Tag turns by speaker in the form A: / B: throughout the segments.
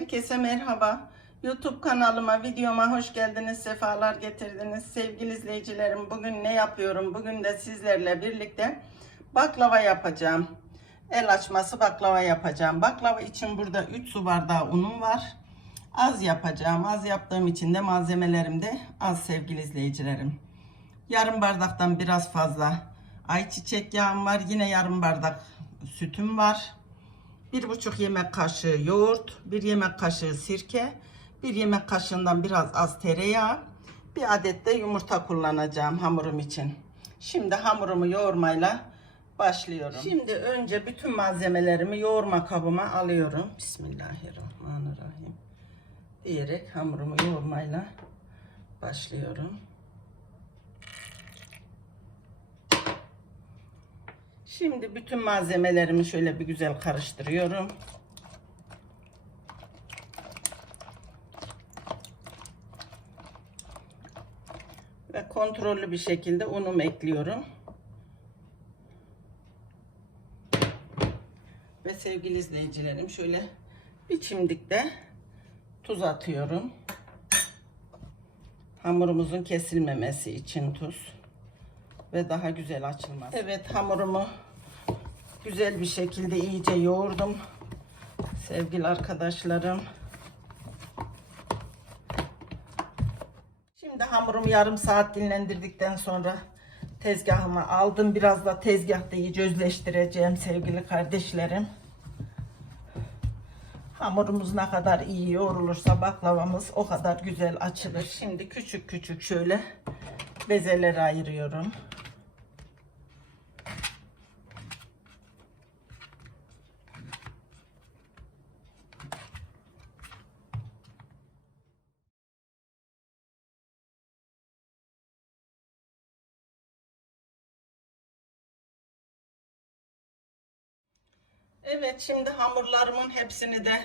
A: Herkese merhaba. YouTube kanalıma, videoma hoş geldiniz, sefalar getirdiniz. Sevgili izleyicilerim, bugün ne yapıyorum? Bugün de sizlerle birlikte baklava yapacağım. El açması baklava yapacağım. Baklava için burada 3 su bardağı unum var. Az yapacağım. Az yaptığım için de malzemelerim de az sevgili izleyicilerim. Yarım bardaktan biraz fazla ayçiçek yağım var. Yine yarım bardak sütüm var. Bir buçuk yemek kaşığı yoğurt, bir yemek kaşığı sirke, bir yemek kaşığından biraz az tereyağı, bir adet de yumurta kullanacağım hamurum için. Şimdi hamurumu yoğurmayla başlıyorum. Şimdi önce bütün malzemelerimi yoğurma kabıma alıyorum. Bismillahirrahmanirrahim. Diyerek hamurumu yoğurmayla başlıyorum. Şimdi bütün malzemelerimi şöyle bir güzel karıştırıyorum. Ve kontrollü bir şekilde unumu ekliyorum. Ve sevgili izleyicilerim şöyle bir çimdik de tuz atıyorum. Hamurumuzun kesilmemesi için tuz ve daha güzel açılması. Evet hamurumu güzel bir şekilde iyice yoğurdum. Sevgili arkadaşlarım. Şimdi hamurumu yarım saat dinlendirdikten sonra tezgahıma aldım. Biraz da tezgahta iyice özleştireceğim sevgili kardeşlerim. Hamurumuz ne kadar iyi yoğrulursa baklavamız o kadar güzel açılır. Şimdi küçük küçük şöyle bezeleri ayırıyorum. Evet şimdi hamurlarımın hepsini de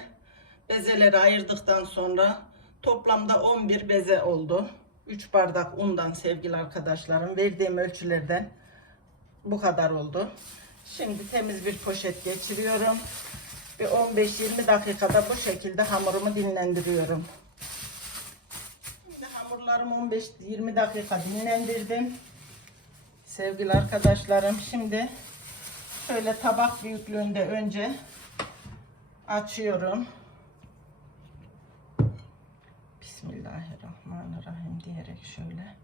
A: bezelere ayırdıktan sonra toplamda 11 beze oldu. 3 bardak undan sevgili arkadaşlarım verdiğim ölçülerden bu kadar oldu. Şimdi temiz bir poşet geçiriyorum. Ve 15-20 dakikada bu şekilde hamurumu dinlendiriyorum. Şimdi hamurlarımı 15-20 dakika dinlendirdim. Sevgili arkadaşlarım şimdi Şöyle tabak büyüklüğünde önce açıyorum. Bismillahirrahmanirrahim diyerek şöyle.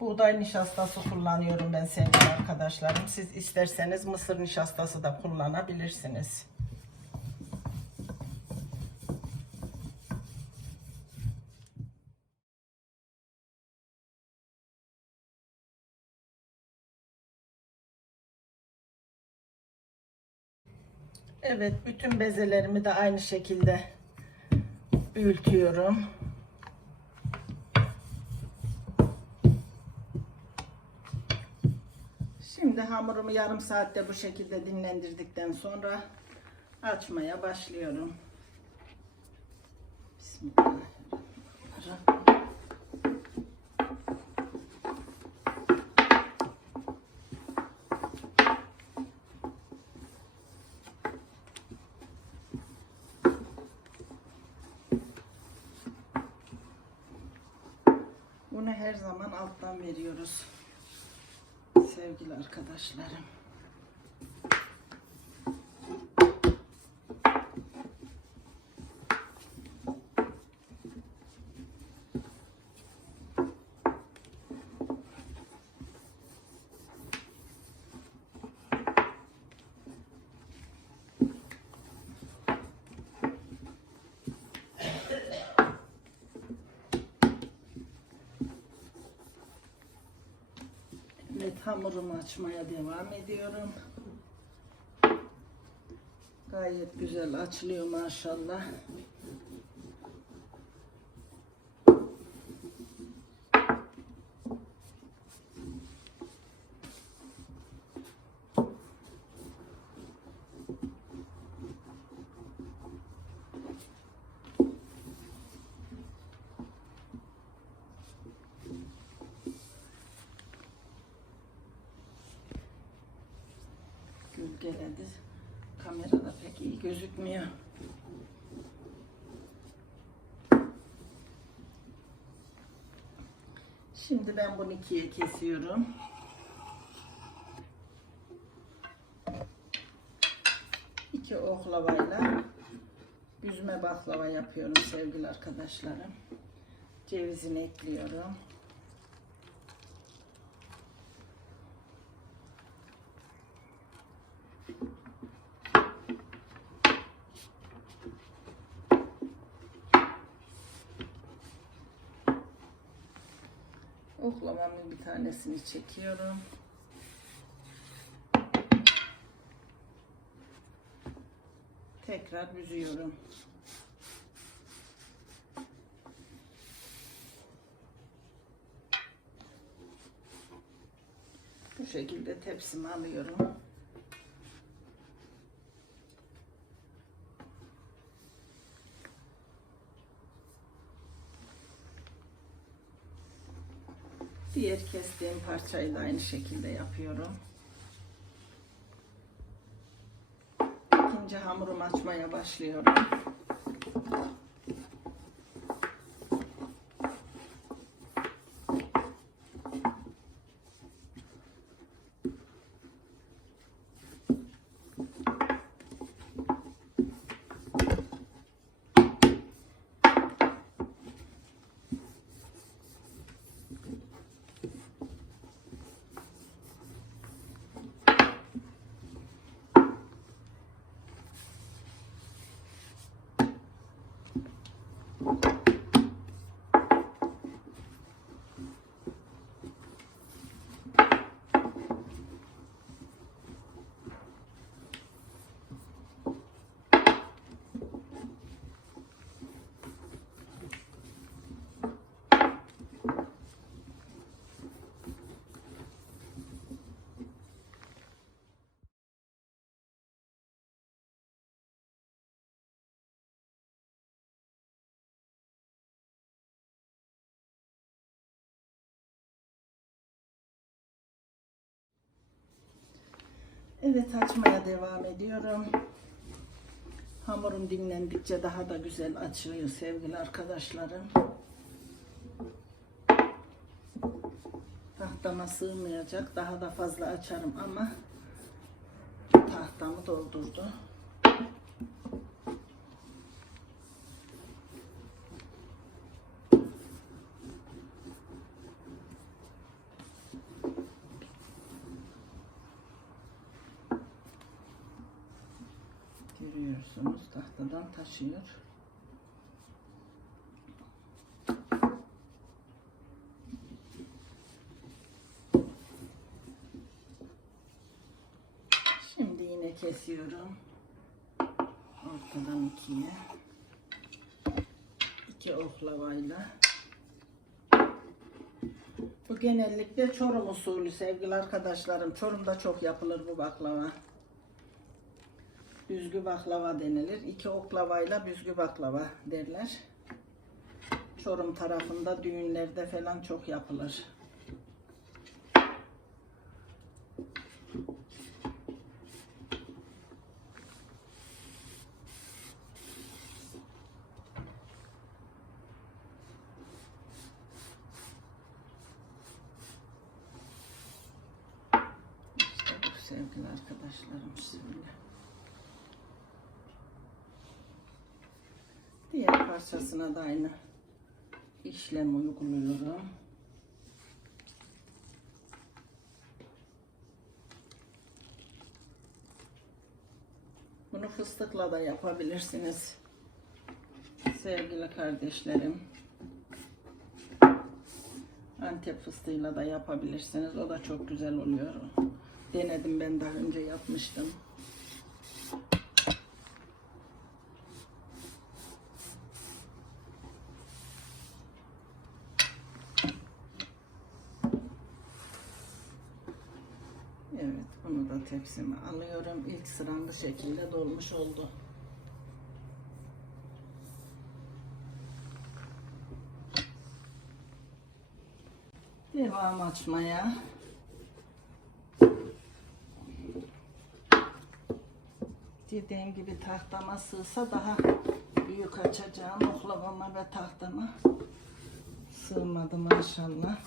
A: Buğday nişastası kullanıyorum ben sevgili arkadaşlarım. Siz isterseniz mısır nişastası da kullanabilirsiniz. Evet, bütün bezelerimi de aynı şekilde büyütüyorum. Şimdi hamurumu yarım saatte bu şekilde dinlendirdikten sonra açmaya başlıyorum. Bismillahirrahmanirrahim. Bunu her veriyoruz. Sevgili arkadaşlarım. Evet hamurumu açmaya devam ediyorum. Gayet güzel açılıyor maşallah. Şimdi ben bunu ikiye kesiyorum. İki oklavayla büzme baklava yapıyorum sevgili arkadaşlarım. Cevizini ekliyorum. Oklavamın bir tanesini çekiyorum. Tekrar büzüyorum. Bu şekilde tepsime alıyorum. Diğer kestiğim parçayı da aynı şekilde yapıyorum. İkinci hamurumu açmaya başlıyorum. Evet açmaya devam ediyorum. Hamurum dinlendikçe daha da güzel açılıyor sevgili arkadaşlarım. Tahtama sığmayacak. Daha da fazla açarım ama tahtamı doldurdu. Taşıyor. Şimdi yine kesiyorum. Ortadan ikiye. İki oklavayla. Bu genellikle Çorum usulü sevgili arkadaşlarım. Çorum'da çok yapılır bu baklava. Büzgü baklava denilir. İki oklavayla büzgü baklava derler. Çorum tarafında düğünlerde falan çok yapılır. Sevgili arkadaşlarım sizinle. Diğer parçasına da aynı işlem uyguluyorum. Bunu fıstıkla da yapabilirsiniz. Sevgili kardeşlerim. Antep fıstığıyla da yapabilirsiniz. O da çok güzel oluyor. Denedim ben daha önce yapmıştım. Evet, tepsime alıyorum. İlk sıram bu şekilde dolmuş oldu. Devam açmaya. Dediğim gibi tahtama sığsa daha büyük açacağım. Oklavama ve tahtama sığmadı maşallah.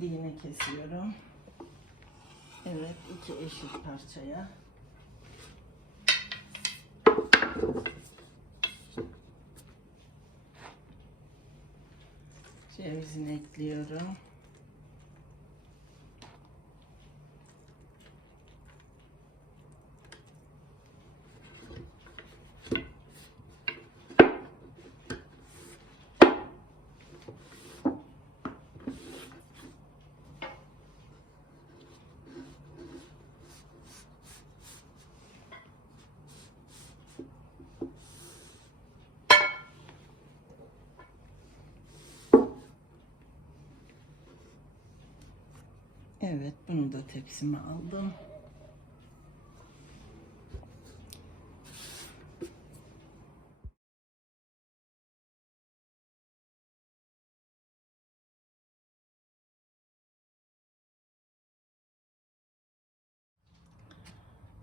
A: Şimdi yine kesiyorum. Evet, iki eşit parçaya. Cevizini ekliyorum. Evet, bunu da tepsime aldım.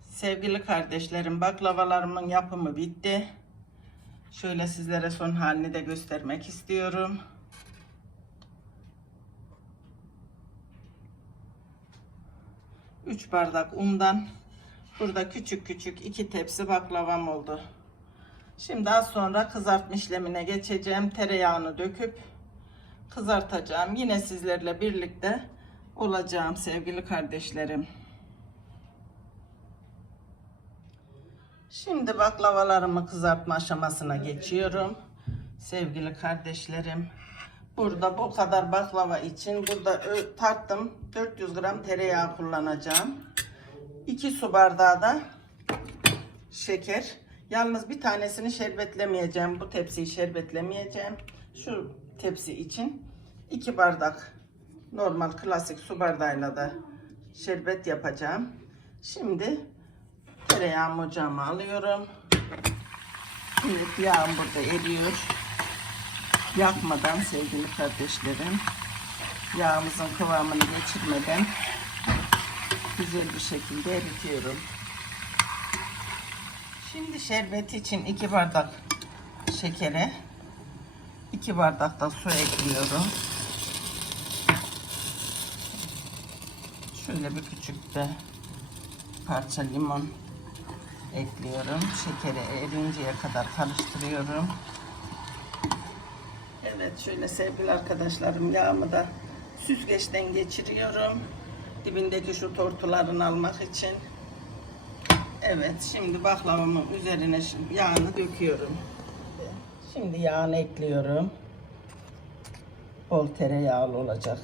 A: Sevgili kardeşlerim, baklavalarımın yapımı bitti. Şöyle sizlere son halini de göstermek istiyorum. Üç bardak undan burada küçük küçük iki tepsi baklavam oldu. Şimdi daha sonra kızartma işlemine geçeceğim. Tereyağını döküp kızartacağım. Yine sizlerle birlikte olacağım sevgili kardeşlerim. Şimdi baklavalarımı kızartma aşamasına geçiyorum. Sevgili kardeşlerim. Burada bu kadar baklava için burada tarttım. 400 gram tereyağı kullanacağım. 2 su bardağı da şeker. Yalnız bir tanesini şerbetlemeyeceğim. Bu tepsiyi şerbetlemeyeceğim. Şu tepsi için 2 bardak normal klasik su bardağıyla da şerbet yapacağım. Şimdi tereyağımı ocağıma alıyorum. Evet yağım burada eriyor. Yakmadan sevgili kardeşlerim yağımızın kıvamını geçirmeden güzel bir şekilde eritiyorum. Şimdi şerbet için 2 bardak şekere 2 bardak da su ekliyorum. Şöyle bir küçük de parça limon ekliyorum. Şekeri erinceye kadar karıştırıyorum. Evet şöyle sevgili arkadaşlarım yağımı da süzgeçten geçiriyorum. Dibindeki şu tortularını almak için. Evet şimdi baklavamın üzerine yağını döküyorum. Şimdi yağını ekliyorum. Bol tereyağlı olacak.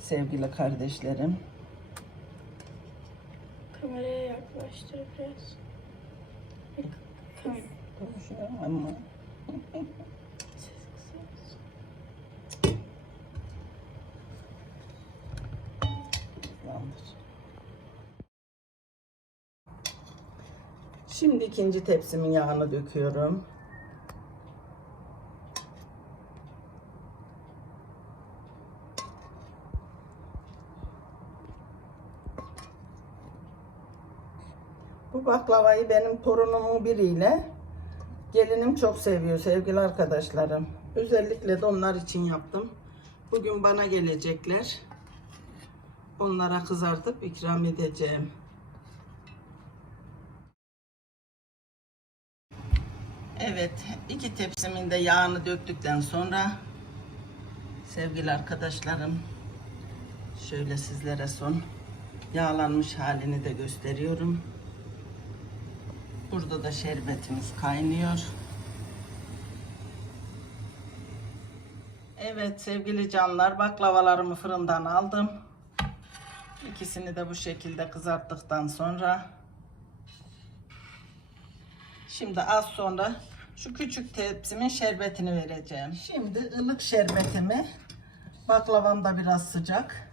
A: Sevgili kardeşlerim.
B: Kameraya yaklaştır biraz.
A: Konuşuyorum ama yanlış. Şimdi ikinci tepsimin yağını döküyorum. Bu baklavayı benim torunumun biriyle gelinim çok seviyor sevgili arkadaşlarım. Özellikle de onlar için yaptım. Bugün bana gelecekler. Onlara kızartıp ikram edeceğim. Evet, iki tepsimin de yağını döktükten sonra sevgili arkadaşlarım şöyle sizlere son yağlanmış halini de gösteriyorum. Burada da şerbetimiz kaynıyor. Evet sevgili canlar baklavalarımı fırından aldım. İkisini de bu şekilde kızarttıktan sonra şimdi az sonra Şu küçük tepsimin şerbetini vereceğim. Şimdi ılık şerbetimi baklavam da biraz sıcak.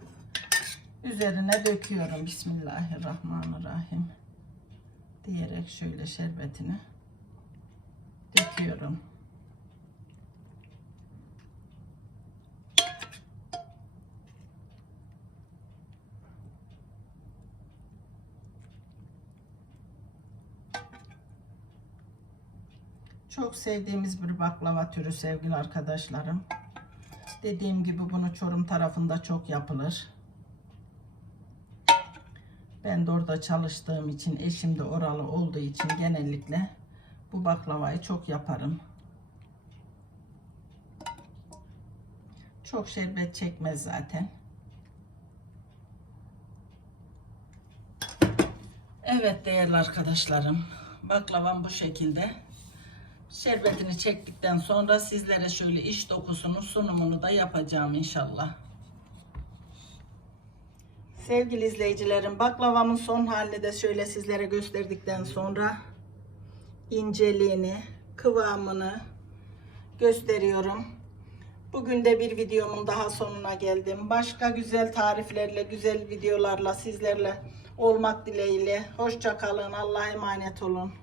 A: Üzerine döküyorum. Bismillahirrahmanirrahim. Diyerek şöyle şerbetini döküyorum. Çok sevdiğimiz bir baklava türü sevgili arkadaşlarım. Dediğim gibi bunu Çorum tarafında çok yapılır. Ben de orada çalıştığım için, eşim de oralı olduğu için genellikle bu baklavayı çok yaparım. Çok şerbet çekmez zaten. Evet değerli arkadaşlarım, baklavam bu şekilde. Şerbetini çektikten sonra sizlere şöyle iç dokusunun sunumunu da yapacağım inşallah. Sevgili izleyicilerim baklavamın son halini de şöyle sizlere gösterdikten sonra inceliğini, kıvamını gösteriyorum. Bugün de bir videomun daha sonuna geldim. Başka güzel tariflerle, güzel videolarla sizlerle olmak dileğiyle. Hoşça kalın. Allah'a emanet olun.